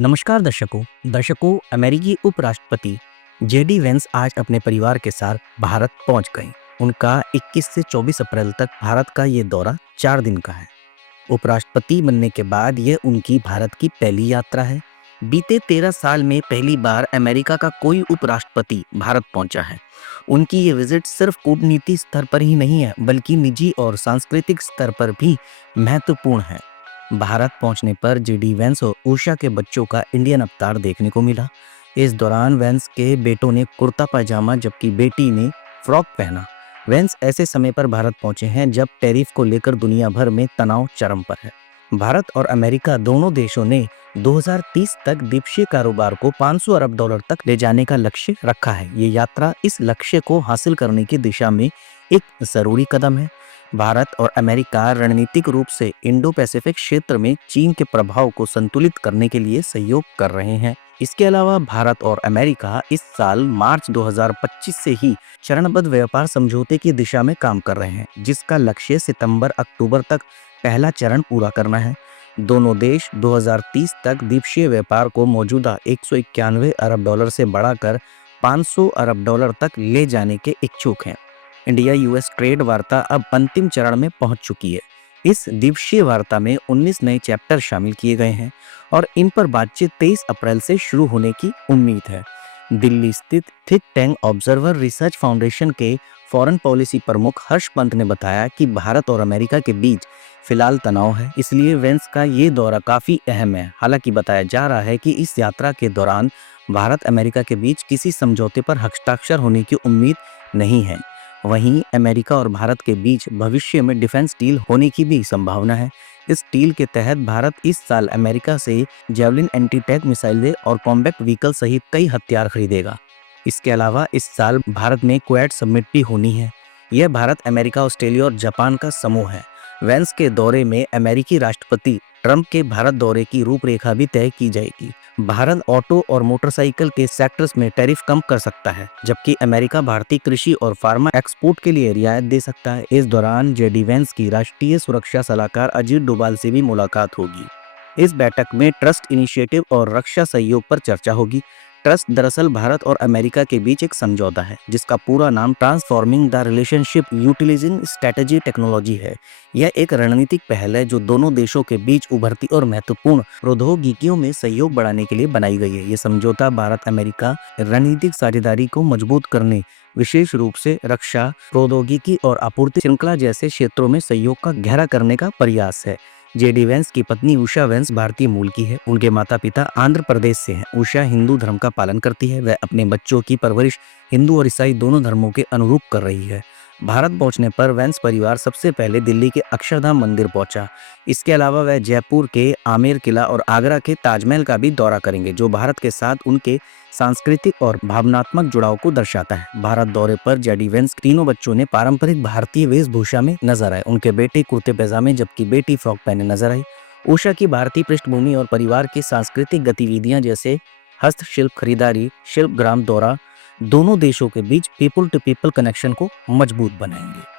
नमस्कार दर्शकों अमेरिकी उपराष्ट्रपति जेडी वेंस आज अपने परिवार के साथ भारत पहुंच गए। उनका 21 से 24 अप्रैल तक भारत का ये दौरा 4 दिन का है। उपराष्ट्रपति बनने के बाद यह उनकी भारत की पहली यात्रा है। बीते 13 साल में पहली बार अमेरिका का कोई उपराष्ट्रपति भारत पहुंचा है। उनकी ये विजिट सिर्फ कूटनीति स्तर पर ही नहीं है, बल्कि निजी और सांस्कृतिक स्तर पर भी महत्वपूर्ण है। भारत पहुंचने पर जेडी वेंस और उषा के बच्चों का इंडियन अवतार देखने को मिला। इस दौरान वेंस के बेटों ने कुर्ता पैजामा जबकि बेटी ने फ्रॉक पहना। वेंस ऐसे समय पर भारत पहुंचे हैं जब टैरिफ को लेकर दुनिया भर में तनाव चरम पर है। भारत और अमेरिका दोनों देशों ने 2030 तक द्वीपीय कारोबार को $500 अरब तक ले जाने का लक्ष्य रखा है। ये यात्रा इस लक्ष्य को हासिल करने की दिशा में एक जरूरी कदम है। भारत और अमेरिका रणनीतिक रूप से इंडो पैसिफिक क्षेत्र में चीन के प्रभाव को संतुलित करने के लिए सहयोग कर रहे हैं। इसके अलावा भारत और अमेरिका इस साल मार्च 2025 से ही चरणबद्ध व्यापार समझौते की दिशा में काम कर रहे हैं, जिसका लक्ष्य सितंबर-अक्टूबर तक पहला चरण पूरा करना है। दोनों देश 2030 तक द्वीपीय व्यापार को मौजूदा $191 अरब से बढ़ाकर $500 अरब तक ले जाने के इच्छुक हैं। इंडिया यूएस ट्रेड वार्ता अब अंतिम चरण में पहुंच चुकी है। इस द्वीपीय वार्ता में 19 नए चैप्टर शामिल किए गए हैं और इन पर बातचीत 23 अप्रैल से शुरू होने की उम्मीद है। दिल्ली स्थित think tank observer research foundation के फॉरेन पॉलिसी प्रमुख हर्ष पंत ने बताया कि भारत और अमेरिका के बीच फिलहाल तनाव है, इसलिए वेंस का ये दौरा काफी अहम है। हालांकि बताया जा रहा है कि इस यात्रा के दौरान भारत अमेरिका के बीच किसी समझौते पर हस्ताक्षर होने की उम्मीद नहीं है। वहीं अमेरिका और भारत के बीच भविष्य में डिफेंस डील होने की भी संभावना है। इस डील के तहत भारत इस साल अमेरिका से जेवलिन एंटी टैंक मिसाइलें और कॉम्बैट व्हीकल सहित कई हथियार खरीदेगा। इसके अलावा इस साल भारत में क्वाड समिट भी होनी है। यह भारत, अमेरिका, ऑस्ट्रेलिया और जापान का समूह है। वेंस के दौरे में अमेरिकी राष्ट्रपति ट्रंप के भारत दौरे की रूपरेखा भी तय की जाएगी। भारत ऑटो और मोटरसाइकिल के सेक्टर्स में टैरिफ कम कर सकता है, जबकि अमेरिका भारतीय कृषि और फार्मा एक्सपोर्ट के लिए रियायत दे सकता है। इस दौरान जेडी वेंस की राष्ट्रीय सुरक्षा सलाहकार अजीत डोभाल से भी मुलाकात होगी। इस बैठक में ट्रस्ट इनिशिएटिव और रक्षा सहयोग पर चर्चा होगी। ट्रस्ट दरअसल भारत और अमेरिका के बीच एक समझौता है, जिसका पूरा नाम transforming the relationship utilising strategy technology है। यह एक रणनीतिक पहल है जो दोनों देशों के बीच उभरती और महत्वपूर्ण प्रौद्योगिकियों में सहयोग बढ़ाने के लिए बनाई गई है। ये समझौता भारत अमेरिका रणनीतिक साझेदारी को मजबूत करने, विशेष रूप से रक्षा, प्रौद्योगिकी और आपूर्ति श्रृंखला जैसे क्षेत्रों में सहयोग का गहरा करने का प्रयास है। जेडी वेंस की पत्नी उषा वेंस भारतीय मूल की है। उनके माता पिता आंध्र प्रदेश से हैं। उषा हिंदू धर्म का पालन करती है। वह अपने बच्चों की परवरिश हिंदू और ईसाई दोनों धर्मों के अनुरूप कर रही है। भारत पहुंचने पर वेंस परिवार सबसे पहले दिल्ली के अक्षरधाम मंदिर पहुंचा। इसके अलावा वह जयपुर के आमेर किला और आगरा के ताजमहल का भी दौरा करेंगे, जो भारत के साथ उनके सांस्कृतिक और भावनात्मक जुड़ाव को दर्शाता है। भारत दौरे पर जेडी वेंस तीनों बच्चों ने पारंपरिक भारतीय वेशभूषा में नजर आए। उनके बेटे कुर्ते पैजामे जबकि बेटी फ्रॉक पहने नजर आई। उषा की भारतीय पृष्ठभूमि और परिवार की सांस्कृतिक गतिविधियां जैसे हस्तशिल्प खरीदारी, शिल्प ग्राम दौरा दोनों देशों के बीच पीपल टू पीपल कनेक्शन को मजबूत बनाएंगे।